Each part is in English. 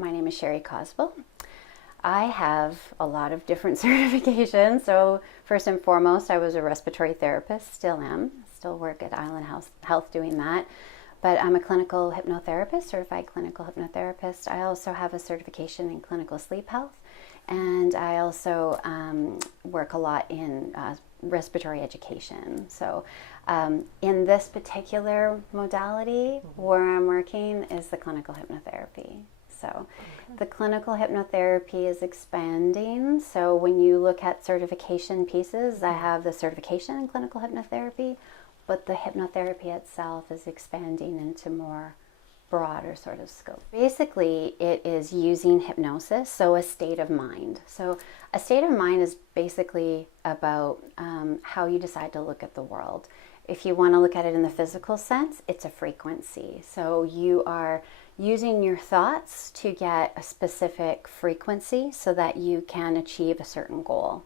My name is Sherri Kozubal. I have a lot of different certifications. So first and foremost, I was a respiratory therapist, still am, still work at Island Health doing that. But I'm a clinical hypnotherapist, certified clinical hypnotherapist. I also have a certification in clinical sleep health. And I also work a lot in respiratory education. So in this particular modality, where I'm working is the clinical hypnotherapy. So the clinical hypnotherapy is expanding. So when you look at certification pieces, I have the certification in clinical hypnotherapy, but the hypnotherapy itself is expanding into more broader sort of scope. Basically, it is using hypnosis, so a state of mind. So a state of mind is basically about how you decide to look at the world. If you want to look at it in the physical sense, it's a frequency. So you are using your thoughts to get a specific frequency so that you can achieve a certain goal.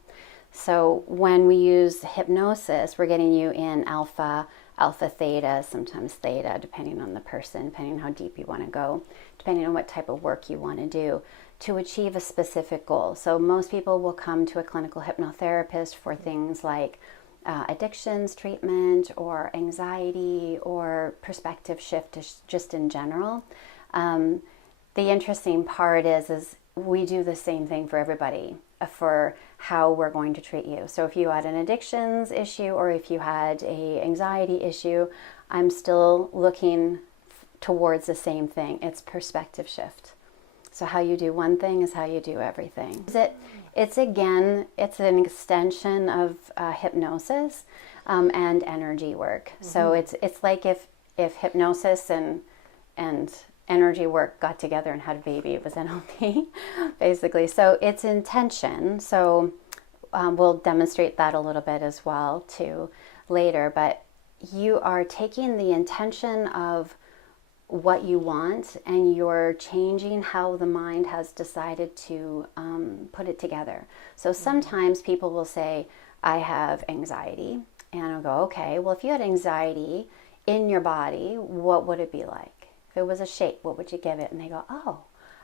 So when we use hypnosis, we're getting you in alpha, theta, sometimes theta, depending on the person, depending on how deep you want to go, depending on what type of work you want to do, to achieve a specific goal. So most people will come to a clinical hypnotherapist for things like addictions treatment or anxiety or perspective shift just in general. The interesting part is we do the same thing for everybody for how we're going to treat you. So if you had an addictions issue or if you had a anxiety issue, I'm still looking towards the same thing. It's perspective shift. So how you do one thing is how you do everything. It's an extension of hypnosis and energy work. Mm-hmm. So it's like if hypnosis and energy work got together and had a baby, it was NLP, basically. So it's intention. So we'll demonstrate that a little bit as well too later. But you are taking the intention of what you want and you're changing how the mind has decided to put it together. So sometimes people will say, I have anxiety. And I'll go, okay, well, if you had anxiety in your body, what would it be like? If it was a shape, what would you give it? And they go, oh,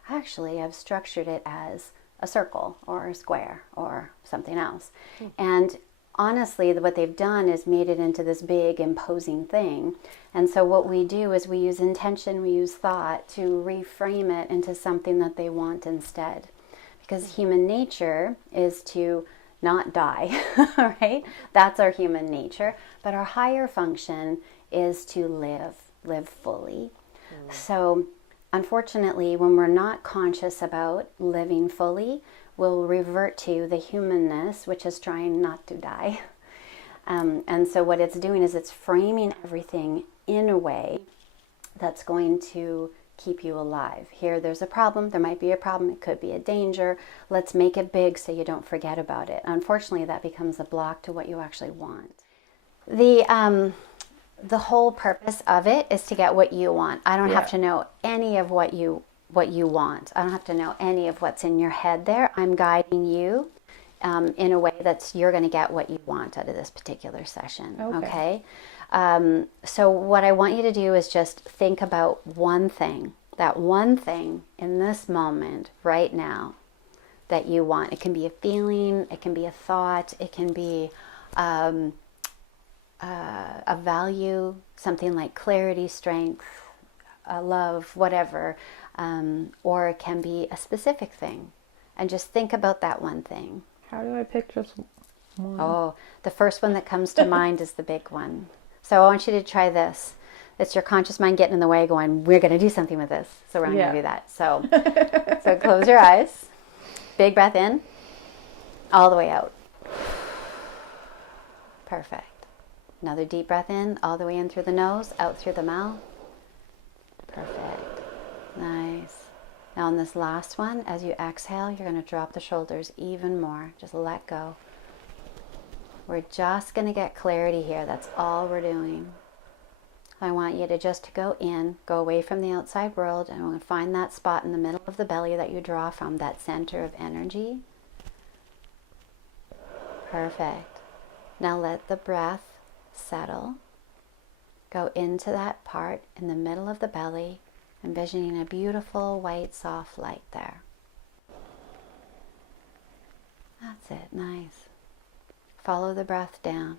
actually, I've structured it as a circle or a square or something else. And honestly, what they've done is made it into this big, imposing thing. And so what we do is we use intention, we use thought to reframe it into something that they want instead. Because human nature is to not die, right? That's our human nature. But our higher function is to live fully. So unfortunately, when we're not conscious about living fully, we'll revert to the humanness, which is trying not to die. And so what it's doing is it's framing everything in a way that's going to keep you alive. Here, there's a problem. There might be a problem. It could be a danger. Let's make it big so you don't forget about it. Unfortunately, that becomes a block to what you actually want. The whole purpose of it is to get what you want. I don't have to know any of what you want. I don't have to know any of what's in your head there. I'm guiding you in a way that you're going to get what you want out of this particular session. Okay? So what I want you to do is just think about that one thing in this moment right now that you want. It can be a feeling, it can be a thought, it can be a value, something like clarity, strength, love, whatever, or it can be a specific thing. And just think about that one thing. How do I pick just one? Oh, the first one that comes to mind is the big one. So I want you to try this. It's your conscious mind getting in the way going, we're going to do something with this. So we're going to do that. So close your eyes. Big breath in. All the way out. Perfect. Another deep breath in, all the way in through the nose, out through the mouth. Perfect. Nice. Now on this last one, as you exhale, you're going to drop the shoulders even more. Just let go. We're just going to get clarity here. That's all we're doing. I want you to just go in, go away from the outside world, and we're going to find that spot in the middle of the belly that you draw from, that center of energy. Perfect. Now let the breath settle. Go into that part in the middle of the belly Envisioning a beautiful white soft light there. That's it, nice. Follow the breath down.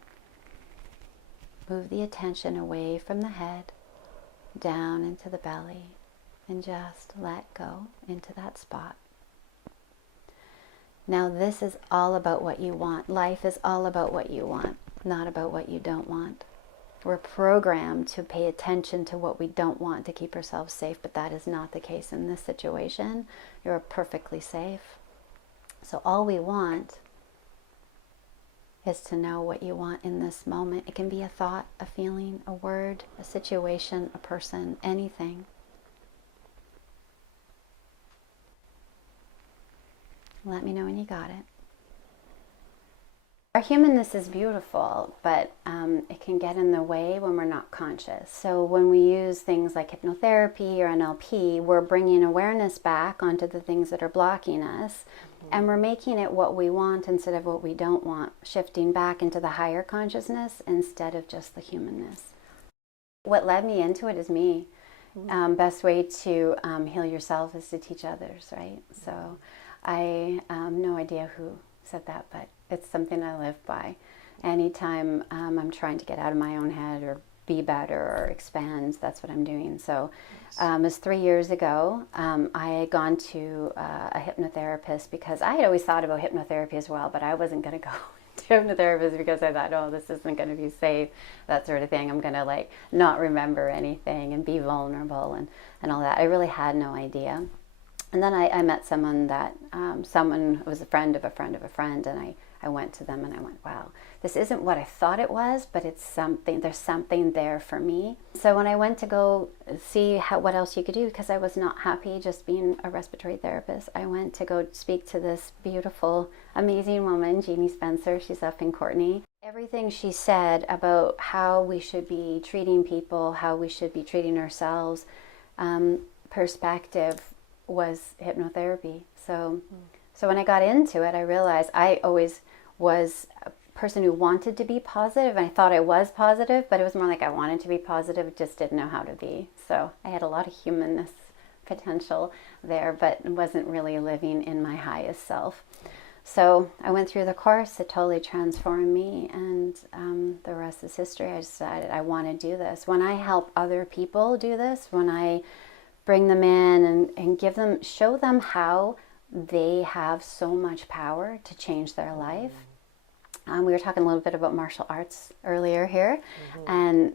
Move the attention away from the head, down into the belly, and just let go into that spot. Now this is all about what you want. Life is all about what you want, not about what you don't want. We're programmed to pay attention to what we don't want to keep ourselves safe, but that is not the case in this situation. You're perfectly safe. So all we want is to know what you want in this moment. It can be a thought, a feeling, a word, a situation, a person, anything. Let me know when you got it. Our humanness is beautiful, but it can get in the way when we're not conscious. So when we use things like hypnotherapy or NLP, we're bringing awareness back onto the things that are blocking us, and we're making it what we want instead of what we don't want, shifting back into the higher consciousness instead of just the humanness. What led me into it is me. Best way to heal yourself is to teach others, right? So I no idea who said that, but it's something I live by. Anytime I'm trying to get out of my own head or be better or expand, that's what I'm doing. So it was 3 years ago. I had gone to a hypnotherapist because I had always thought about hypnotherapy as well, but I wasn't going to go to hypnotherapist because I thought, oh, this isn't going to be safe, that sort of thing. I'm going to like not remember anything and be vulnerable and all that. I really had no idea. And then I met someone that, someone was a friend of a friend of a friend, and I went to them and I went, wow, this isn't what I thought it was, but it's something, there's something there for me. So when I went to go see what else you could do, because I was not happy just being a respiratory therapist, I went to go speak to this beautiful, amazing woman, Jeannie Spencer. She's up in Courtenay. Everything she said about how we should be treating people, how we should be treating ourselves, perspective was hypnotherapy. So when I got into it, I realized I always was a person who wanted to be positive, and I thought I was positive, but it was more like I wanted to be positive, just didn't know how to be. So I had a lot of humanness potential there, but wasn't really living in my highest self. So I went through the course. It totally transformed me, and the rest is history. I decided I want to do this. When I help other people do this, when I bring them in and give them, show them how they have so much power to change their life. We were talking a little bit about martial arts earlier here, and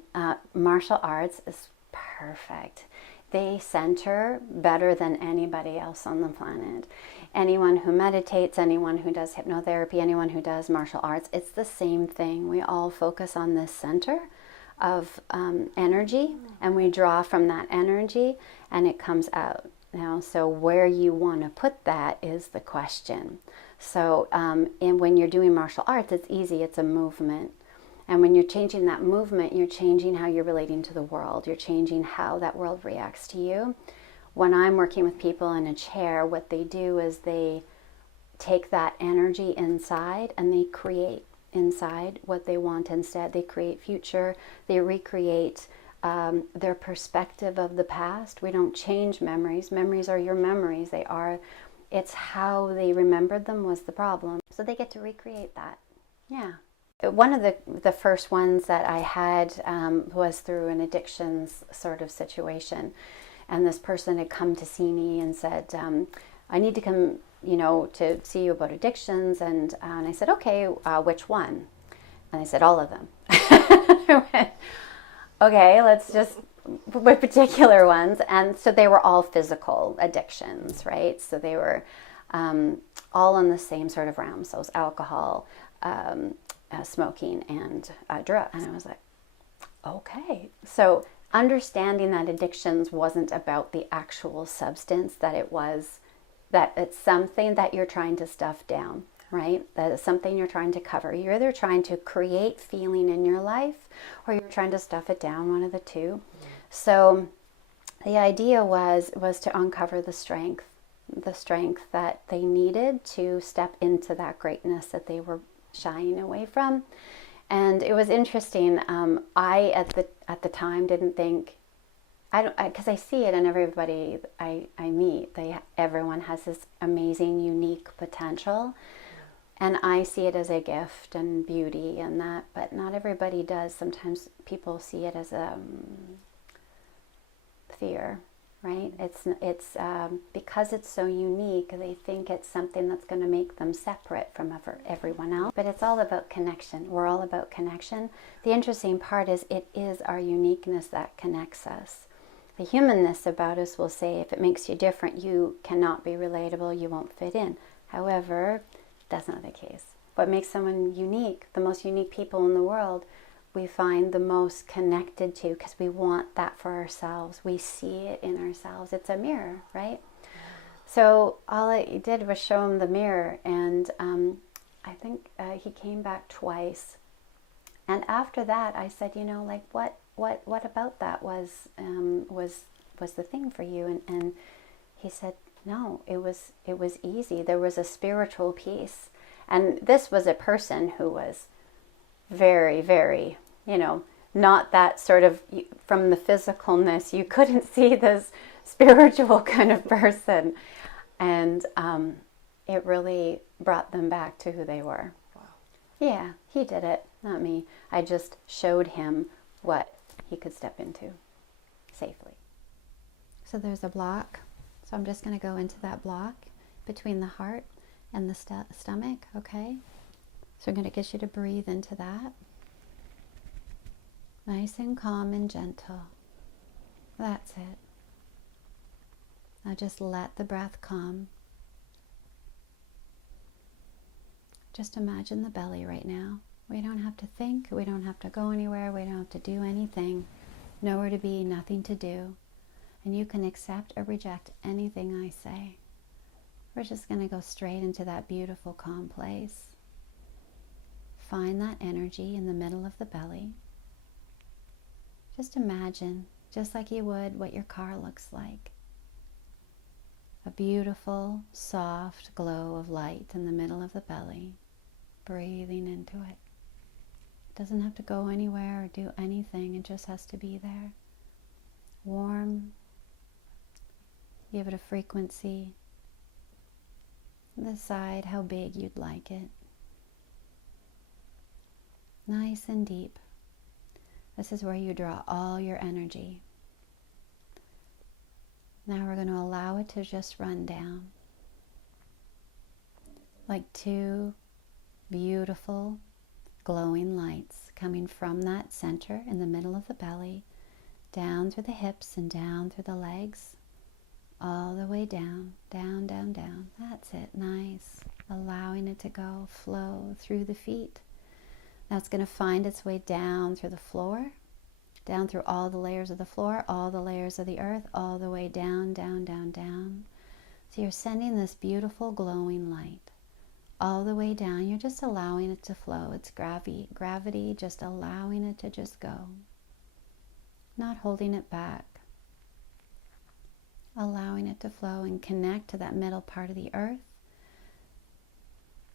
martial arts is perfect. They center better than anybody else on the planet. Anyone who meditates, anyone who does hypnotherapy, anyone who does martial arts, it's the same thing. We all focus on this center of energy, and we draw from that energy, and it comes out. Now, so where you want to put that is the question. So and when you're doing martial arts, it's easy, it's a movement. And when you're changing that movement, you're changing how you're relating to the world. You're changing how that world reacts to you. When I'm working with people in a chair, what they do is they take that energy inside and they create inside what they want instead. They create future, they recreate their perspective of the past. We don't change memories. Memories are your memories. They are, it's how they remembered them was the problem. So they get to recreate that. Yeah. One of the first ones that I had was through an addictions sort of situation. And this person had come to see me and said, I need to come, to see you about addictions. And I said, okay, which one? And they said, all of them. I went, okay, let's just, with particular ones. And so they were all physical addictions, right? So they were all in the same sort of realm. So it was alcohol, smoking, and drugs. And I was like, okay. So understanding that addictions wasn't about the actual substance, that it's something that you're trying to stuff down, right? That is something you're trying to cover. You're either trying to create feeling in your life or you're trying to stuff it down, one of the two. So the idea was to uncover the strength that they needed to step into that greatness that they were shying away from. And it was interesting. I at the time didn't think because I see it in everybody I meet. Everyone has this amazing, unique potential, and I see it as a gift and beauty and that, but not everybody does. Sometimes people see it as a fear, right? It's because it's so unique, they think it's something that's going to make them separate from everyone else. But it's all about connection. We're all about connection. The interesting part is it is our uniqueness that connects us. The humanness about us will say if it makes you different, you cannot be relatable, you won't fit in. However, that's not the case. What makes someone unique, the most unique people in the world, we find the most connected to because we want that for ourselves. We see it in ourselves. It's a mirror, right? So all I did was show him the mirror, and I think he came back twice. And after that, I said, like what about that was the thing for you? And he said, no, it was easy. There was a spiritual piece, and this was a person who was very, very, not that sort of, from the physicalness, you couldn't see this spiritual kind of person, and it really brought them back to who they were. Wow. Yeah, he did it, not me. I just showed him what he could step into safely. So there's a block. So I'm just going to go into that block between the heart and the stomach, okay? So I'm going to get you to breathe into that. Nice and calm and gentle. That's it. Now just let the breath come. Just imagine the belly right now. We don't have to think, we don't have to go anywhere, we don't have to do anything. Nowhere to be, nothing to do. And you can accept or reject anything I say. We're just going to go straight into that beautiful, calm place. Find that energy in the middle of the belly. Just imagine, just like you would what your car looks like. A beautiful, soft glow of light in the middle of the belly. Breathing into it. Doesn't have to go anywhere or do anything. It just has to be there. Warm. Give it a frequency. Decide how big you'd like it. Nice and deep. This is where you draw all your energy. Now we're going to allow it to just run down. Like two beautiful glowing lights coming from that center in the middle of the belly, down through the hips and down through the legs, all the way down, down, down, down. That's it, nice. Allowing it to go, flow through the feet. Now it's going to find its way down through the floor, down through all the layers of the floor, all the layers of the earth, all the way down, down, down, down. So you're sending this beautiful glowing light all the way down. You're just allowing it to flow. It's gravity, just allowing it to just go. Not holding it back. Allowing it to flow and connect to that middle part of the earth.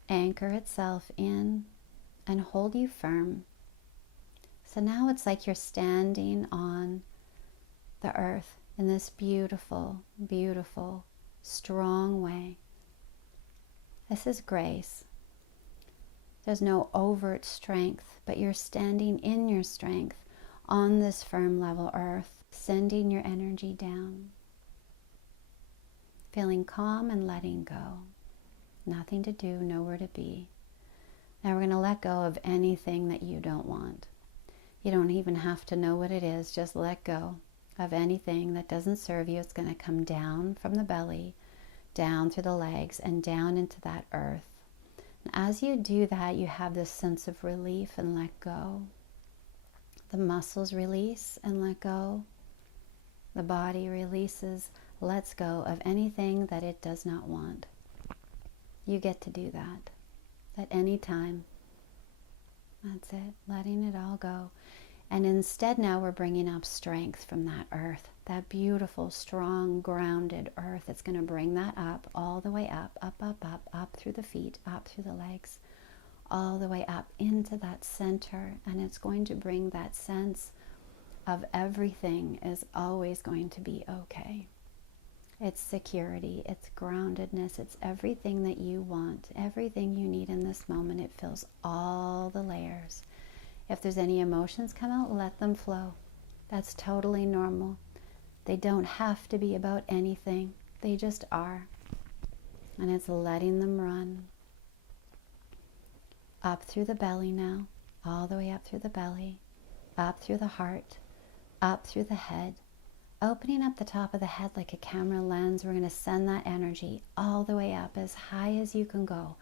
Anchor itself in and hold you firm. So now it's like you're standing on the earth in this beautiful, beautiful, strong way. This is grace. There's no overt strength, but you're standing in your strength on this firm level earth, sending your energy down. Feeling calm and letting go. Nothing to do, nowhere to be. Now we're going to let go of anything that you don't want. You don't even have to know what it is, just let go of anything that doesn't serve you. It's going to come down from the belly, down through the legs, and down into that earth. And as you do that, you have this sense of relief and let go. The muscles release and let go. The body releases, lets go of anything that it does not want. You get to do that at any time. That's it, letting it all go. And instead now we're bringing up strength from that earth, that beautiful, strong, grounded earth. It's going to bring that up, all the way up, up, up, up, up through the feet, up through the legs, all the way up into that center. And it's going to bring that sense of everything is always going to be okay. It's security, it's groundedness, it's everything that you want, everything you need in this moment. It fills all the layers. If there's any emotions come out, let them flow. That's totally normal. They don't have to be about anything. They just are. And it's letting them run. Up through the belly now, all the way up through the belly, up through the heart, up through the head, opening up the top of the head like a camera lens. We're going to send that energy all the way up, as high as you can go.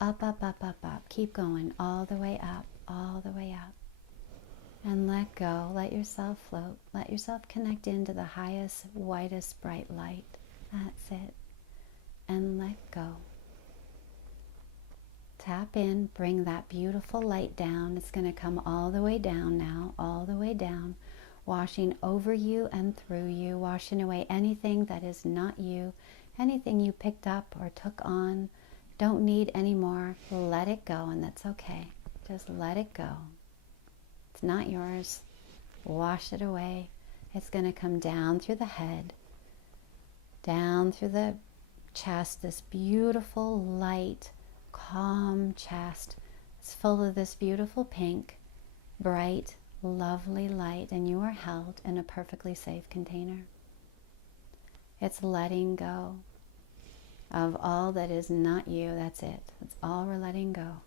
Up, up, up, up, up. Keep going all the way up, all the way up. And let go. Let yourself float. Let yourself connect into the highest, whitest, bright light. That's it. And let go. Tap in. Bring that beautiful light down. It's going to come all the way down now. All the way down. Washing over you and through you. Washing away anything that is not you. Anything you picked up or took on. Don't need anymore. Let it go, and that's okay. Just let it go. It's not yours. Wash it away. It's going to come down through the head, down through the chest, this beautiful, light, calm chest. It's full of this beautiful pink, bright, lovely light, and you are held in a perfectly safe container. It's letting go of all that is not you. That's it. That's all we're letting go.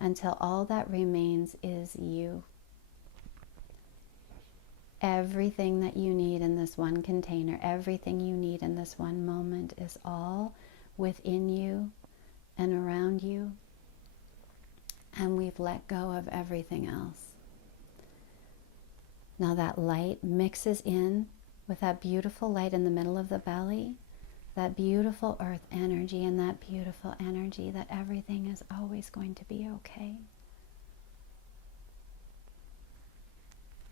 Until all that remains is you. Everything that you need in this one container, everything you need in this one moment is all within you and around you. And we've let go of everything else. Now that light mixes in with that beautiful light in the middle of the belly, that beautiful earth energy, and that beautiful energy that everything is always going to be okay.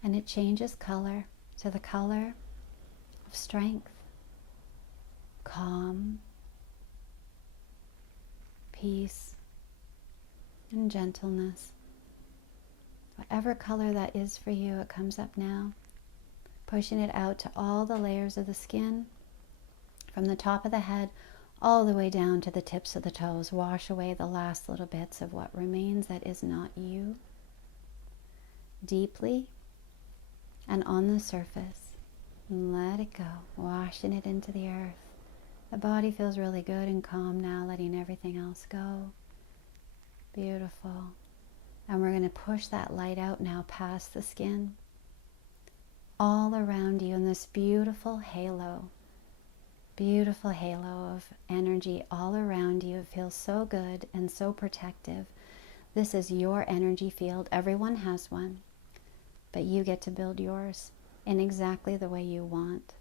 And it changes color to the color of strength, calm, peace, and gentleness. Whatever color that is for you, it comes up now, pushing it out to all the layers of the skin, from the top of the head all the way down to the tips of the toes. Wash away the last little bits of what remains that is not you, deeply and on the surface. And let it go, washing it into the earth. The body feels really good and calm now, letting everything else go. Beautiful. And we're going to push that light out now past the skin, all around you in this beautiful halo of energy all around you. It feels so good and so protective. This is your energy field. Everyone has one, but you get to build yours in exactly the way you want.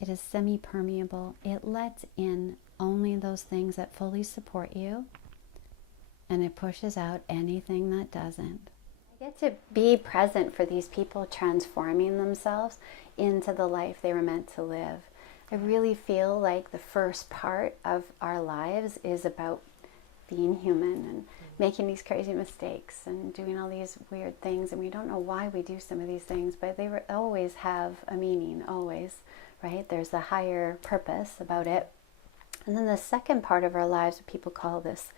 It is semi-permeable. It lets in only those things that fully support you, and it pushes out anything that doesn't. I get to be present for these people transforming themselves into the life they were meant to live. I really feel like the first part of our lives is about being human and making these crazy mistakes and doing all these weird things, and we don't know why we do some of these things, but they always have a meaning, always, right? There's a higher purpose about it. And then the second part of our lives, what people call this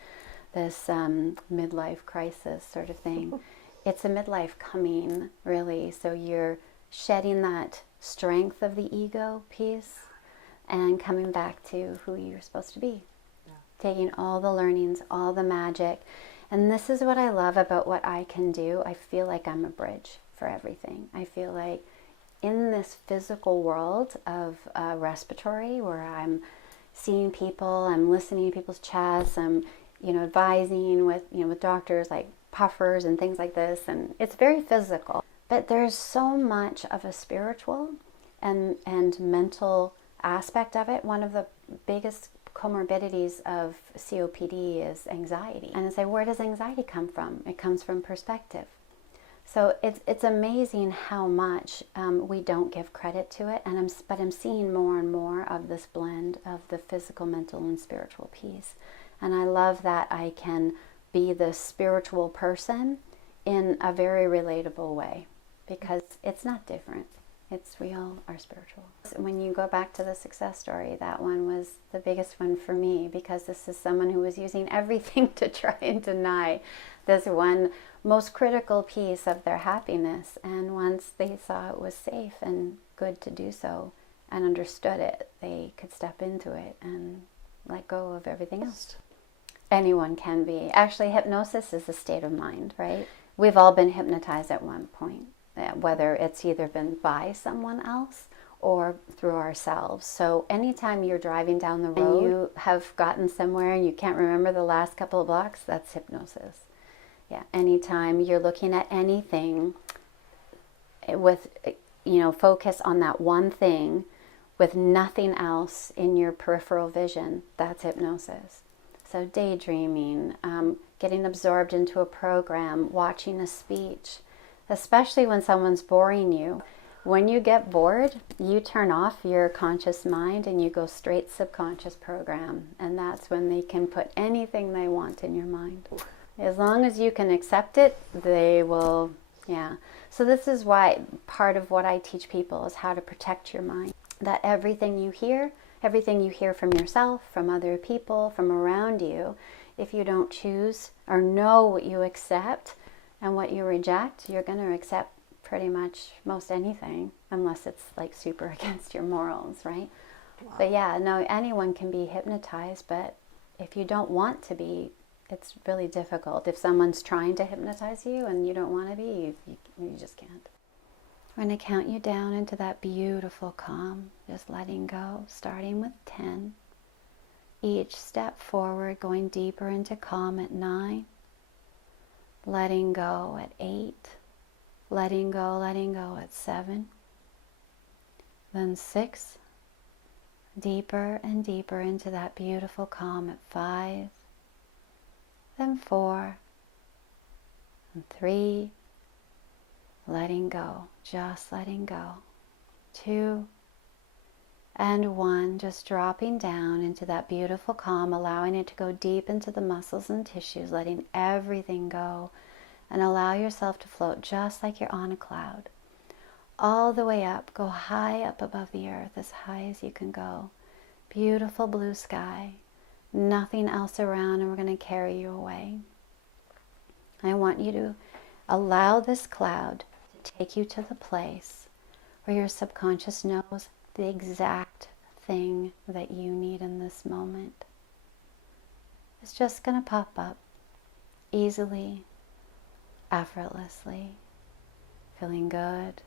midlife crisis sort of thing. It's a midlife coming, really. So you're shedding that strength of the ego piece and coming back to who you're supposed to be. Yeah. Taking all the learnings, all the magic. And this is what I love about what I can do. I feel like I'm a bridge for everything. I feel like in this physical world of respiratory, where I'm seeing people, I'm listening to people's chats, I'm advising with doctors like puffers and things like this, and it's very physical. But there's so much of a spiritual and mental aspect of it. One of the biggest comorbidities of COPD is anxiety. And I say, where does anxiety come from? It comes from perspective. So it's amazing how much we don't give credit to it. But I'm seeing more and more of this blend of the physical, mental, and spiritual piece. And I love that I can be the spiritual person in a very relatable way. because it's not different. We all are spiritual. When you go back to the success story, that one was the biggest one for me, because this is someone who was using everything to try and deny this one most critical piece of their happiness. And once they saw it was safe and good to do so and understood it, they could step into it and let go of everything else. Anyone can be. Actually, hypnosis is a state of mind, right? We've all been hypnotized at one point, whether it's either been by someone else or through ourselves. So anytime you're driving down the road and you have gotten somewhere and you can't remember the last couple of blocks, that's hypnosis. Yeah, anytime you're looking at anything with, focus on that one thing with nothing else in your peripheral vision, that's hypnosis. So daydreaming, getting absorbed into a program, watching a speech, especially when someone's boring you. When you get bored, you turn off your conscious mind and you go straight subconscious program. And that's when they can put anything they want in your mind. As long as you can accept it, they will, yeah. So this is why part of what I teach people is how to protect your mind. That everything you hear from yourself, from other people, from around you, if you don't choose or know what you accept and what you reject, you're going to accept pretty much most anything, unless it's like super against your morals, right? Wow. But yeah, no, anyone can be hypnotized, but if you don't want to be, it's really difficult. If someone's trying to hypnotize you and you don't want to be, you just can't. I'm going to count you down into that beautiful calm, just letting go, starting with 10. Each step forward, going deeper into calm at 9. Letting go at 8. Letting go at 7. Then 6. Deeper and deeper into that beautiful calm at 5. Then 4. And 3. Letting go, just letting go. 2. And 1, just dropping down into that beautiful calm, allowing it to go deep into the muscles and tissues, letting everything go, and allow yourself to float just like you're on a cloud. All the way up, go high up above the earth, as high as you can go. Beautiful blue sky, nothing else around, and we're going to carry you away. I want you to allow this cloud to take you to the place where your subconscious knows the exact thing that you need in this moment. It's just going to pop up easily, effortlessly, feeling good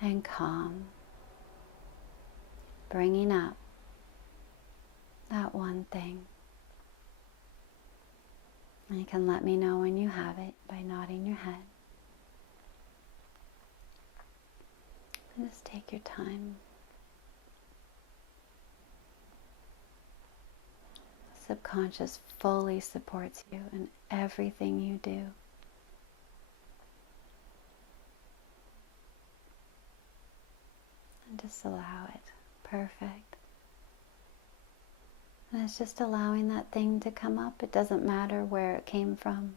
and calm, bringing up that one thing. And you can let me know when you have it by nodding your head. And just take your time. Subconscious fully supports you in everything you do. And just allow it. Perfect. And it's just allowing that thing to come up. It doesn't matter where it came from.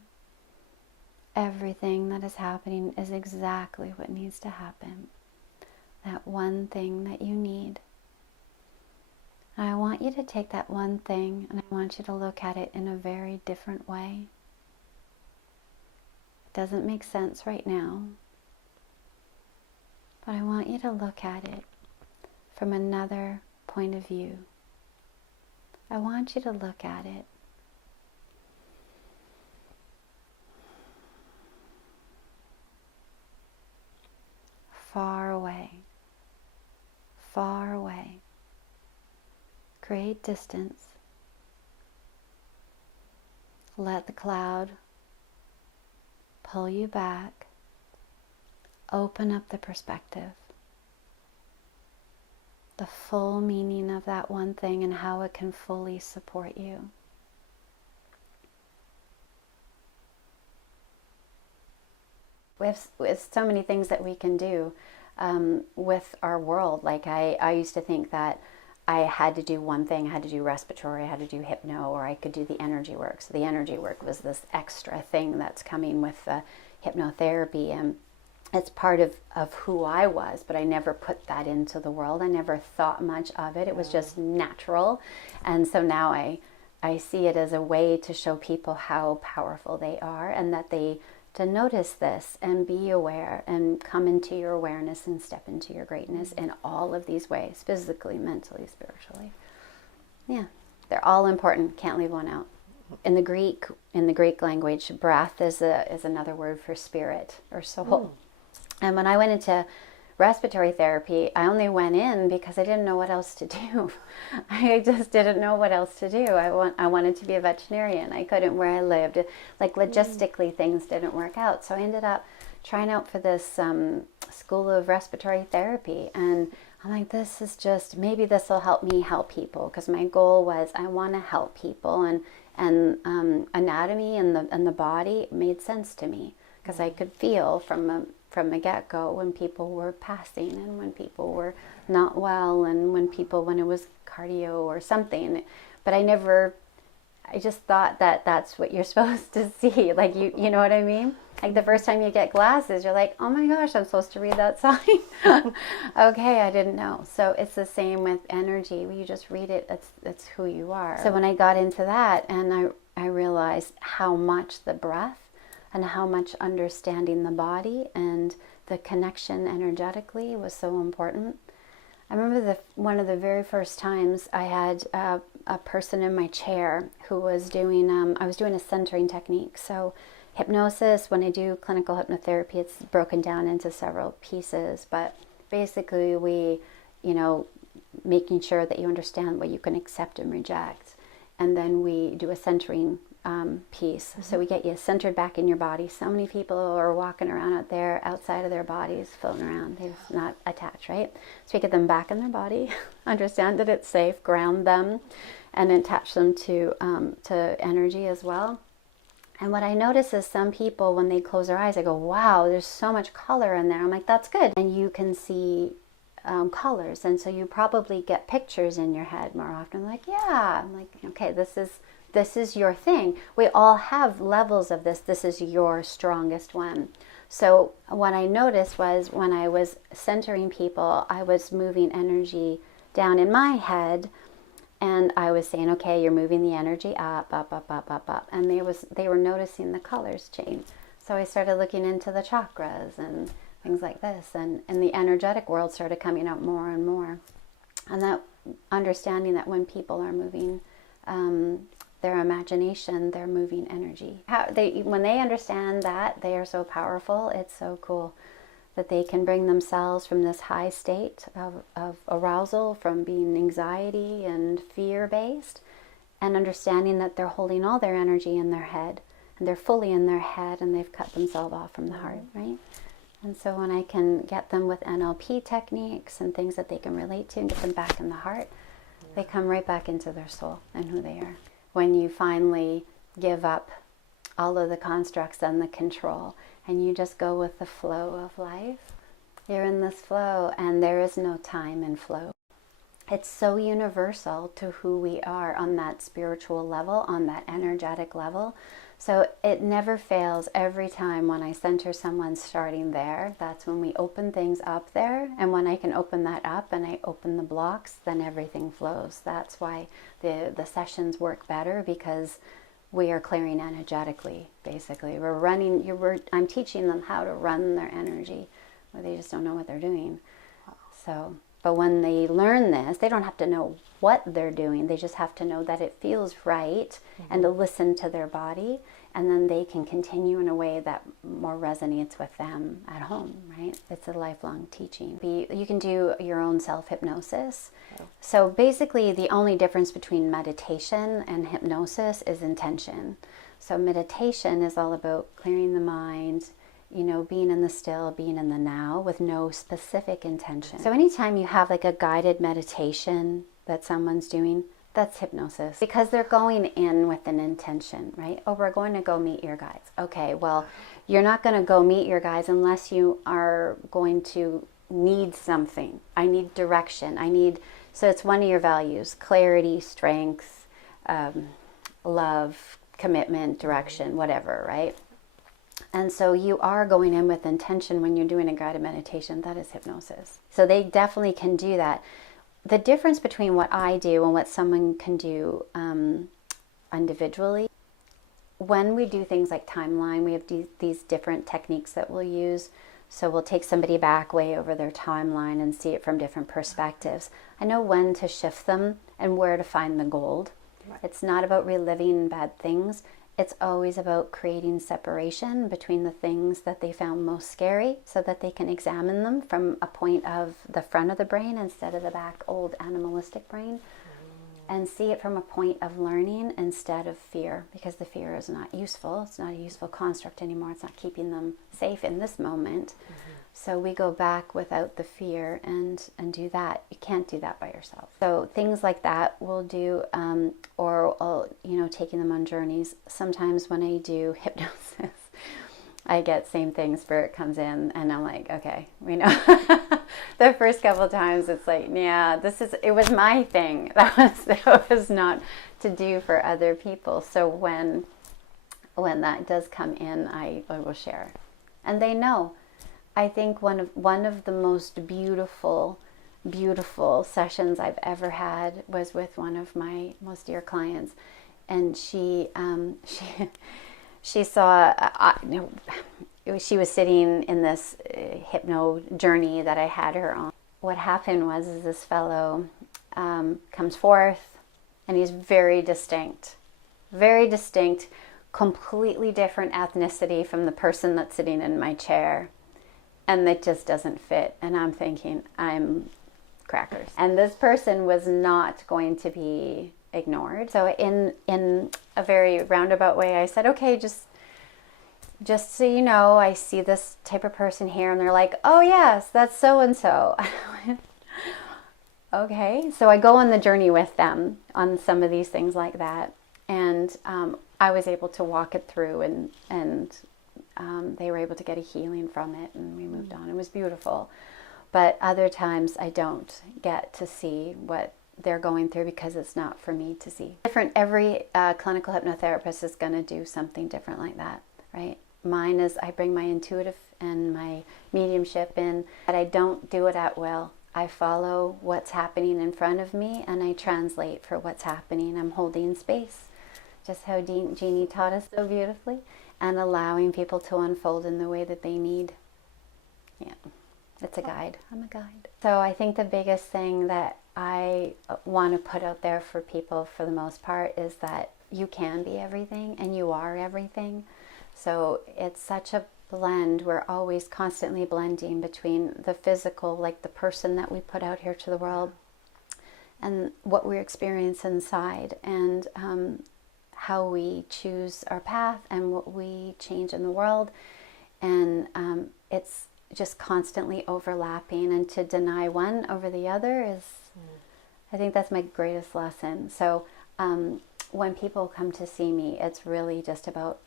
Everything that is happening is exactly what needs to happen. That one thing that you need. And I want you to take that one thing and I want you to look at it in a very different way. It doesn't make sense right now. But I want you to look at it from another point of view. I want you to look at it far away, far away. Create distance. Let the cloud pull you back. Open up the perspective. The full meaning of that one thing and how it can fully support you. We have so many things that we can do with our world. Like I used to think that I had to do one thing. I had to do respiratory, I had to do hypno, or I could do the energy work. So the energy work was this extra thing that's coming with the hypnotherapy. And it's part of who I was, but I never put that into the world. I never thought much of it. It was just natural. And so now I see it as a way to show people how powerful they are, and that they to notice this and be aware and come into your awareness and step into your greatness in all of these ways, physically, mentally, spiritually. Yeah, they're all important. Can't leave one out. In the Greek language, breath is another word for spirit or soul. And when I went into respiratory therapy, I only went in because I didn't know what else to do. I just didn't know what else to do. I wanted to be a veterinarian. I couldn't where I lived. Like logistically, things didn't work out. So I ended up trying out for this school of respiratory therapy. And I'm like, this is just, maybe this will help me help people. Because my goal was I want to help people. And anatomy and the body made sense to me. Because I could feel from the get-go when people were passing and when people were not well and when it was cardio or something. But I just thought that that's what you're supposed to see. Like, you know what I mean? Like the first time you get glasses, you're like, oh my gosh, I'm supposed to read that sign. Okay, I didn't know. So it's the same with energy. You just read it, it's who you are. So when I got into that and I realized how much the breath and how much understanding the body and the connection energetically was so important. I remember one of the very first times I had a person in my chair who was doing, I was doing a centering technique. So hypnosis, when I do clinical hypnotherapy, it's broken down into several pieces, but basically we, making sure that you understand what you can accept and reject. And then we do a centering piece. So we get you centered back in your body. So many people are walking around out there outside of their bodies, floating around. They're not attached, right? So we get them back in their body, understand that it's safe, ground them, and attach them to energy as well. And what I notice is some people, when they close their eyes, I go, wow, there's so much color in there. I'm like, that's good. And you can see colors. And so you probably get pictures in your head more often. Like, yeah. I'm like, okay, this is your thing. We all have levels of this. This is your strongest one. So what I noticed was when I was centering people, I was moving energy down in my head, and I was saying, okay, you're moving the energy up, up, up, up, up, up. And they were noticing the colors change. So I started looking into the chakras and things like this. And the energetic world started coming up more and more. And that understanding that when people are moving their imagination, they're moving energy. When they understand that, they are so powerful. It's so cool that they can bring themselves from this high state of arousal, from being anxiety and fear-based, and understanding that they're holding all their energy in their head, and they're fully in their head, and they've cut themselves off from the heart, right? And so when I can get them with NLP techniques and things that they can relate to and get them back in the heart, they come right back into their soul and who they are. When you finally give up all of the constructs and the control, and you just go with the flow of life, you're in this flow, and there is no time in flow. It's so universal to who we are on that spiritual level, on that energetic level. So it never fails. Every time when I center someone starting there, that's when we open things up there. And when I can open that up and I open the blocks, then everything flows. That's why the sessions work better, because we are clearing energetically, basically. I'm teaching them how to run their energy, where they just don't know what they're doing. But when they learn this, they don't have to know what they're doing. They just have to know that it feels right, and to listen to their body, and then they can continue in a way that more resonates with them at home, right? It's a lifelong teaching. You can do your own self-hypnosis. So basically the only difference between meditation and hypnosis is intention. So meditation is all about clearing the mind, being in the still, being in the now with no specific intention. So anytime you have like a guided meditation that someone's doing, that's hypnosis, because they're going in with an intention, right? Oh, we're going to go meet your guides. Okay, well, you're not going to go meet your guides unless you are going to need something. I need direction. So it's one of your values: clarity, strength, love, commitment, direction, whatever, right? And so you are going in with intention when you're doing a guided meditation. That is hypnosis. So they definitely can do that. The difference between what I do and what someone can do individually, when we do things like timeline, we have these different techniques that we'll use. So we'll take somebody back way over their timeline and see it from different perspectives. I know when to shift them and where to find the gold. Right. It's not about reliving bad things. It's always about creating separation between the things that they found most scary so that they can examine them from a point of the front of the brain instead of the back old animalistic brain, and see it from a point of learning instead of fear, because the fear is not useful. It's not a useful construct anymore. It's not keeping them safe in this moment. So we go back without the fear and do that. You can't do that by yourself. So things like that we'll do, or taking them on journeys. Sometimes when I do hypnosis, I get same thing, spirit comes in and I'm like, okay, we know. The first couple of times it's like, yeah, it was my thing. That was not to do for other people. So when that does come in, I will share. And they know. I think one of the most beautiful sessions I've ever had was with one of my most dear clients, and she saw she was sitting in this hypno journey that I had her on. What happened was this fellow comes forth, and he's very distinct, completely different ethnicity from the person that's sitting in my chair. And it just doesn't fit. And I'm thinking, I'm crackers. And this person was not going to be ignored. So in a very roundabout way, I said, okay, just so you know, I see this type of person here. And they're like, oh yes, that's so-and-so. Okay. So I go on the journey with them on some of these things like that. And I was able to walk it through and they were able to get a healing from it, and we moved on. It was beautiful. But other times I don't get to see what they're going through because it's not for me to see. Every clinical hypnotherapist is going to do something different like that, right? Mine is I bring my intuitive and my mediumship in, but I don't do it at will. I follow what's happening in front of me and I translate for what's happening. I'm holding space, just how Jeannie taught us so beautifully, and allowing people to unfold in the way that they need. Yeah, it's a guide. I'm a guide. So I think the biggest thing that I want to put out there for people for the most part is that you can be everything and you are everything. So it's such a blend. We're always constantly blending between the physical, like the person that we put out here to the world, and what we experience inside, and how we choose our path and what we change in the world. And it's just constantly overlapping, and to deny one over the other is, I think that's my greatest lesson. So when people come to see me, it's really just about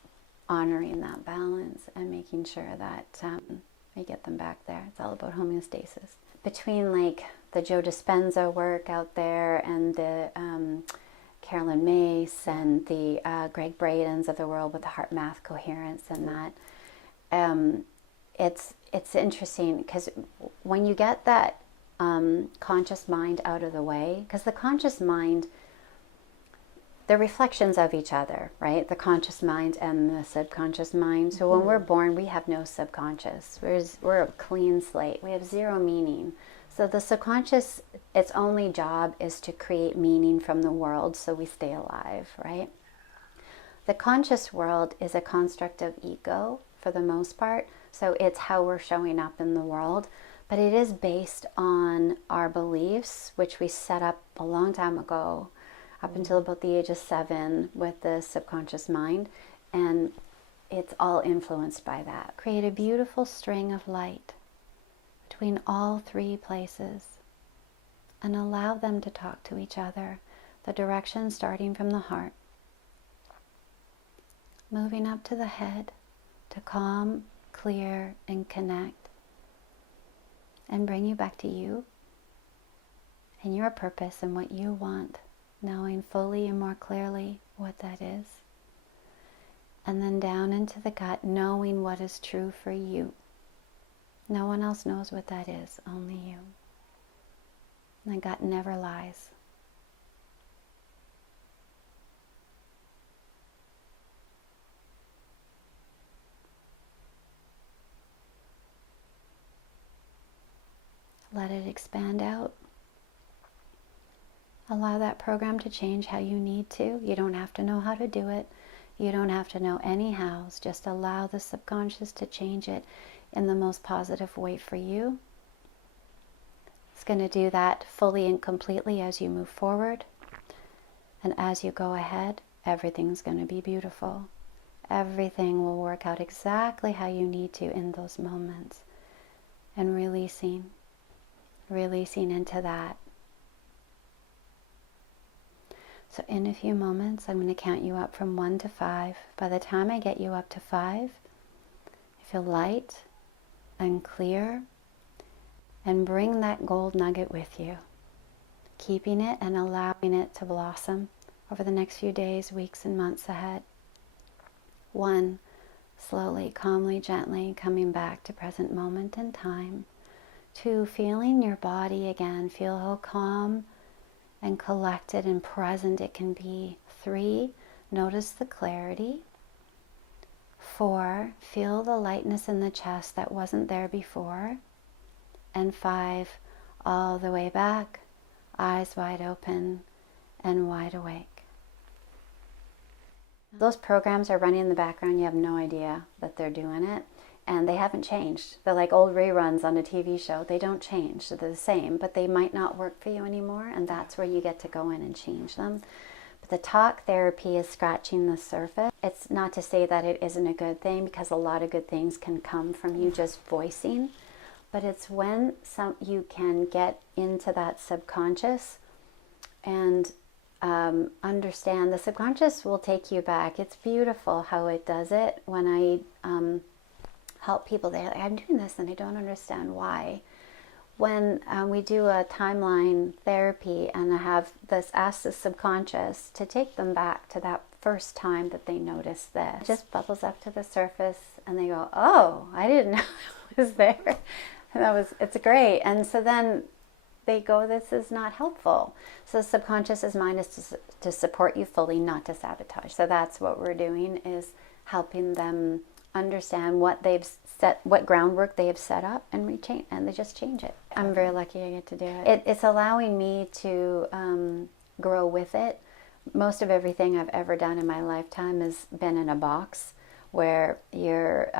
honoring that balance and making sure that I get them back there. It's all about homeostasis. Between like the Joe Dispenza work out there and the Carolyn Mace and the Greg Bradens of the world with the heart math coherence and that, it's interesting because when you get that conscious mind out of the way, because the conscious mind, they're reflections of each other, right? The conscious mind and the subconscious mind. So when we're born, we have no subconscious. We're a clean slate. We have zero meaning. So the subconscious, its only job is to create meaning from the world so we stay alive, right? The conscious world is a construct of ego for the most part. So it's how we're showing up in the world. But it is based on our beliefs, which we set up a long time ago, up until about the age of 7 with the subconscious mind. And it's all influenced by that. Create a beautiful string of light between all three places and allow them to talk to each other. The direction starting from the heart, moving up to the head to calm, clear, and connect, and bring you back to you and your purpose and what you want, knowing fully and more clearly what that is. and then down into the gut, knowing what is true for you. No one else knows what that is, only you. And the gut never lies. Let it expand out. Allow that program to change how you need to. You don't have to know how to do it. You don't have to know any hows. Just allow the subconscious to change it in the most positive way for you. It's going to do that fully and completely as you move forward. And as you go ahead, everything's going to be beautiful. Everything will work out exactly how you need to in those moments. And releasing into that. So in a few moments, I'm going to count you up from 1 to 5. By the time I get you up to 5, you feel light and clear, and bring that gold nugget with you, keeping it and allowing it to blossom over the next few days, weeks, and months ahead. 1, slowly, calmly, gently coming back to present moment and time. 2, feeling your body again. Feel how calm and collected and present it can be. 3, notice the clarity. 4, feel the lightness in the chest that wasn't there before. And 5, all the way back, eyes wide open and wide awake. Those programs are running in the background. You have no idea that they're doing it. And they haven't changed. They're like old reruns on a TV show. They don't change. They're the same, but they might not work for you anymore, and that's where you get to go in and change them. But the talk therapy is scratching the surface. It's not to say that it isn't a good thing, because a lot of good things can come from you just voicing, but it's when you can get into that subconscious and understand. The subconscious will take you back. It's beautiful how it does it. When I help people, they're like, I'm doing this and I don't understand why. When we do a timeline therapy and I have this, ask the subconscious to take them back to that first time that they noticed this. It just bubbles up to the surface and they go, oh, I didn't know it was there. And it's great. And so then they go, this is not helpful. So the subconscious's mind is to support you fully, not to sabotage. So that's what we're doing, is helping them understand what groundwork they have set up, and they just change it. I'm very lucky I get to do it. It's allowing me to grow with it. Most of everything I've ever done in my lifetime has been in a box, where you're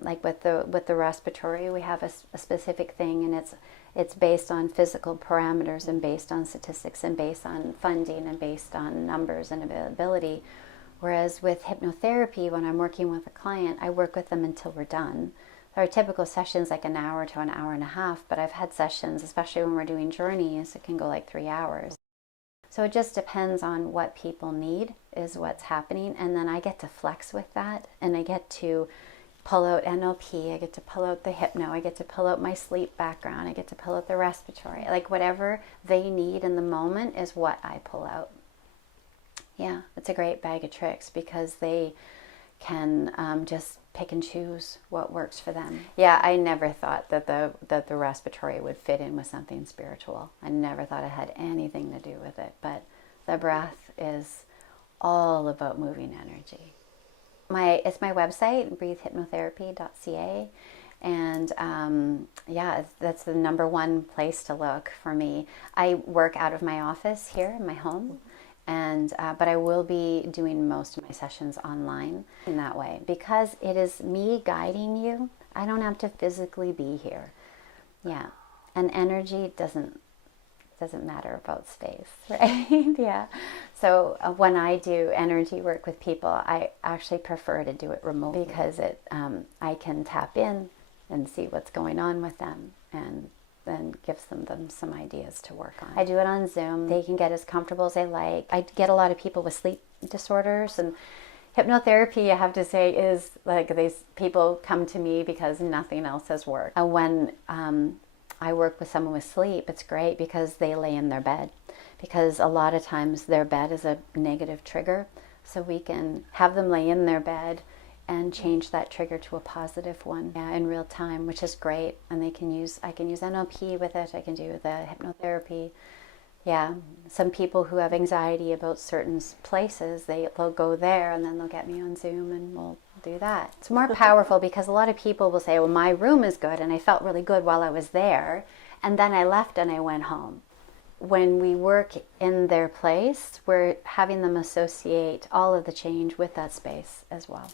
like with the respiratory, we have a specific thing, and it's based on physical parameters and based on statistics and based on funding and based on numbers and availability. Whereas with hypnotherapy, when I'm working with a client, I work with them until we're done. Our typical sessions like an hour to an hour and a half, but I've had sessions, especially when we're doing journeys, it can go like 3 hours. So it just depends on what people need is what's happening, and then I get to flex with that, and I get to pull out NLP, I get to pull out the hypno, I get to pull out my sleep background, I get to pull out the respiratory. Like whatever they need in the moment is what I pull out. Yeah, it's a great bag of tricks, because they can just pick and choose what works for them. Yeah, I never thought that the respiratory would fit in with something spiritual. I never thought it had anything to do with it. But the breath is all about moving energy. It's my website, breathehypnotherapy.ca. And yeah, that's the number one place to look for me. I work out of my office here in my home. And but I will be doing most of my sessions online in that way, because it is me guiding you. I don't have to physically be here. Yeah, and energy doesn't matter about space, right? Yeah. So when I do energy work with people, I actually prefer to do it remotely, because I can tap in and see what's going on with them, and then gives them some ideas to work on. I do it on Zoom. They can get as comfortable as they like. I get a lot of people with sleep disorders, and hypnotherapy, I have to say, is like these people come to me because nothing else has worked. When I work with someone with sleep, it's great because they lay in their bed, because a lot of times their bed is a negative trigger. So we can have them lay in their bed and change that trigger to a positive one, in real time, which is great. And I can use NLP with it. I can do the hypnotherapy. Yeah, some people who have anxiety about certain places, they'll go there and then they'll get me on Zoom and we'll do that. It's more powerful because a lot of people will say, well, my room is good and I felt really good while I was there, and then I left and I went home. When we work in their place, we're having them associate all of the change with that space as well.